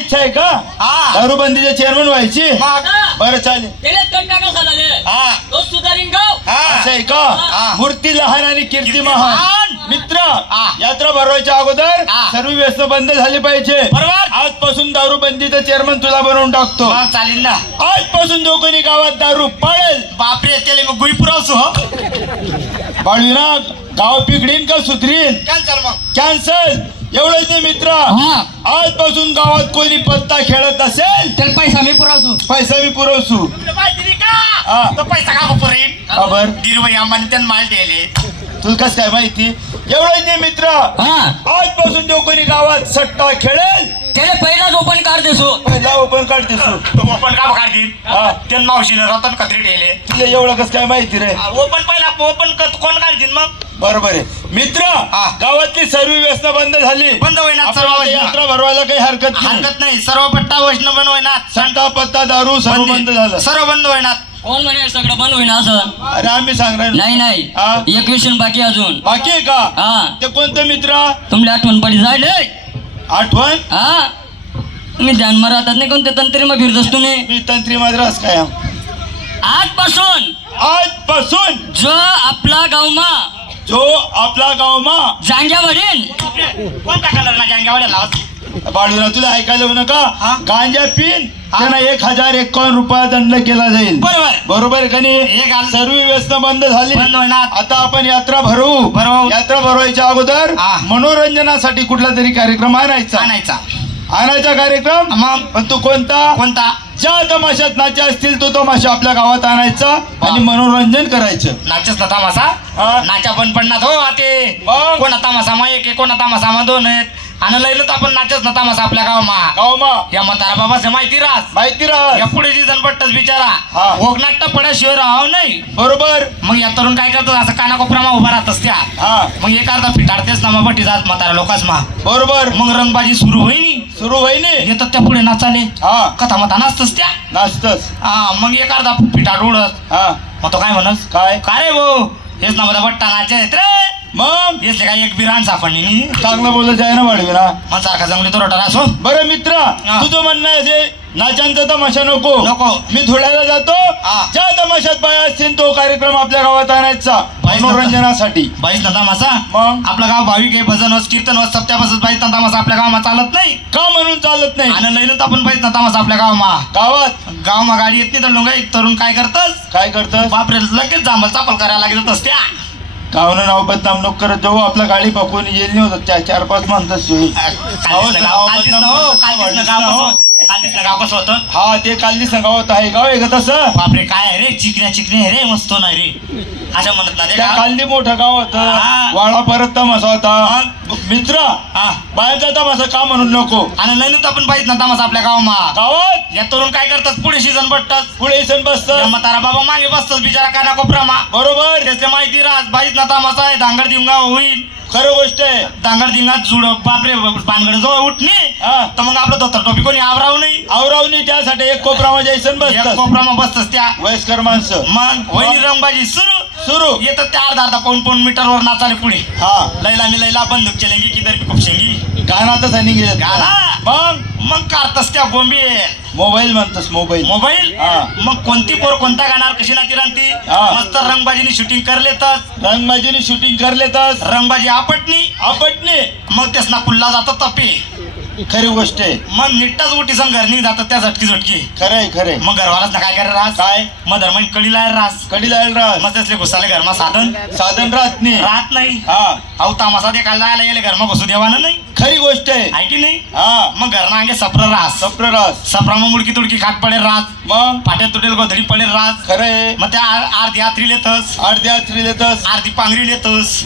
इच्छा आहे का हा. दारूबंदीचे चेअरमन व्हायची बरं चालेल असं आहे का मूर्ती लहान आणि कीर्ती महान मित्र यात्रा भरवायच्या अगोदर सर्व व्यसन बंद झाली पाहिजे बरोबर. आजपासून दारूबंदीचा चेअरमन तुला बनवून टाकतो चालेल ना. आजपासून जो कोणी गावात दारू पाळेल बापरे त्याला मग गुई पुरवसो हो बाळविना गाव पिघडीन का सुधरीन कॅन्सल मग कॅन्सल एवढंच नाही मित्र आजपासून गावात कोणी पत्ता खेळत असेल तर पैसा मी पुरावतो. पैसा मी पुरवसू माहिती हा. का तो पैसा का पुरेल का बर धीरुभाई अंबानी त्यांना माल द्यायले तुला कस काय माहिती एवढंच नाही मित्र आजपासून जो कोणी गावात सट्टा खेळेल त्याला पहिलाच ओपन कार्ड देसो. पहिला ओपन काढते तो ओपन का काढतील हा. त्यांना मावशीने रतन कत्री ठेवले तुला एवढं कस काय माहिती रे ओपन पहिला ओपन कोण काढतील मग बरोबर आहे मित्र गावातली सर्व व्यवस्था बंद झाली बंद होईना आपण सर्व आता यात्रा भरवायला काही हरकत नाही हरकत नाही सर्व पट्टा वैष्णव बंद होईना सट्टा पत्ता दारू सर्व बंद झालं सर्व बंद होईना कोण म्हणे सगळं बंद होईना असं? अरे आम्ही सांगणार नाही नाही हा. एक विषय बाकी अजून. बाकी आहे का हा ते कोणतं मित्र तुमला आठवण पडी जायले आठवण हा तुम्ही ध्यान राहतात नाही कोणते तंत्री मग फिरतोस तुम्ही. मी तंत्री मद्रास काय आजपासून आजपासून जो आपला गावमा जो आपला गावमा जांग्या वडील कोणत्या कलरला जांग्यावाड्या लावत बाळूला तुला ऐकायला येऊ हा. नका गांजा पिन त्यांना 1051 रुपया दंड केला जाईल बरोबर. बरोबर आहे का नाही सर्व व्यवस्था बंद झाली बंद होईना आता आपण यात्रा भरवू भरवू. यात्रा भरवायच्या अगोदर हा. मनोरंजनासाठी कुठला तरी कार्यक्रम आणायचा आणायचा कार्यक्रम मग पण तो कोणता कोणता ज्या तमाशात नाचे असतील तो तमाशा आपल्या गावात आणायचा आणि मनोरंजन करायचं नाचस ना तामासा हा. नाचा पण पडणार हो ते मग? कोणा तामासा मा एक आहे, कोणा तामासा मा दोन आहेत आणि लयलो तर आपण नाचस ना तामासा आपल्या गावामा गावमा या म्हातारा बाबाचे माहिती राहस माहिती या राहा पुढे जी जनपट्टच बिचारा हा. ओघनाट्य पड्याशिवाय राहाव नाही बरोबर मग या तरुण काय करतात असं कानाकोपरामा उभा राहतस त्या हा मग एक अर्धा फिटाडतेच ना मग बट्टी जात म्हातारा लोकांच मा बरोबर मग रंगबाजी सुरू होईनी सुरू होईने येतात त्या पुढे नाचाले हा कथा मता नाचतस त्या नाचतस हा मग एक अर्धा फिटाड उडत हा मग तो काय म्हणस काय काय रे भाऊ हेच ना माझा बट्टा नाचे आहेत रे मग येसले काय एक बिराण सापडली चांगलं बोलायचं आहे ना बाळवीरा मग सारखा जंगली तो रोटा असो बरं मित्र हा. तुझं म्हणणं आहे जे नाचांचा तमाशा नको नको. मी धुळ्याला जातो हा. ज्या तमाशात बाया असतील तो कार्यक्रम आपल्या गावात आणायचा बाईस मनोरंजनासाठी बाईस ना तामासा मग? आपलं गाव भाविक आहे भजन वस कीर्तन वस सप्त्यापासून बाईस ना तामासा आपल्या गावात चालत नाही का म्हणून चालत नाही आणि लैलो तर आपण बाईस ना तामासा आपल्या गावामा गावात गावमा गाडी येत नाही तर लोक एक तरुण काय करतस काय करतं बापरे लगेच जांभल चापल करायला लागत असत्या गावनं नाव बदनाम नको करत जाऊ आपला गाडी पकवून येईल नाही होत 4-5 माणसं सोयी कालच गाव कसं होतं हा ते कालनी संगावत आहे गाव आहे का तसं बापरे काय आहे रे चिकण्या रे मस्त नाही रे असं म्हणत ना ते त्या गाव. कालनी मोठं गाव होतं हा. वाडा परत तमाशा होता मित्र हा बाहेरचा तमाशा का म्हणून नको आणि लैलो तर आपण पाहिजे ना तामासा आपल्या गावामा गावात या तरुण काय करतात पुढे सीझन पडतात पुढे सण बसत म्हातारा बाबा मागे बसतात बिचारा काना कोपरामा बरोबर त्याच्या माहिती राहत बाईच ना तामासा आहे धांगड दिंगा होईल खरं गोष्ट आहे धांगड दिंगा जुड बापरे पानगड जवळ उठणे हा. तर मग आपलं धोतर टोपी कोणी आवराव नाही आवरावनी त्यासाठी एक कोपरामा जायचं एक बसत कोपरामा बसतस त्या वयस्कर माणसं मग वहिनी रंगबाजी सुरू सुरू येतात त्या अर्धा पाऊन मीटरवर नाचाले पुढे हा लैला मी लैला बंदूक चलेंगी किधर भी खुपशेंगी गाणं तर गेलं गाणं? मग काढतस त्या बोंबे मोबाईल म्हणतोस मोबाईल मोबाईल हा. मग कोणती पोर कोणता गाणार कशी नाती रांती हा. मस्त रंगबाजीनी शूटिंग करलेतच रंगबाजीने शूटिंग करलेतच रंगबाजी आपटणी आपटणे मग तेच ना कुल्ला जातो तपे खरी गोष्ट आहे मग निट्टाच उठी संग घरनी जातात त्या झटकी खरंय खरंय मग घरवालाच ना काय करे रास काय मग धर्म कडीला रास कडी लायल राहत मग त्यासले घुसाले घरमा साधन साधन राहत नाही राहत नाही हा अहो तामासा ते काढला आला गेले घरमा घुसू देवानं नाही खरी गोष्ट आहे आहे की नाही हा मग घरना अंगे सप्र रास सप्र रास सप्रा मग मुडकी तुडकी खाट पडेल रास मग पाट्यात तुटेल गोधडी पडेल रास खरंय मग त्या अर्धी आथरी लेतस अर्ध्या स्त्री देतस अर्धी पांघरी लेतस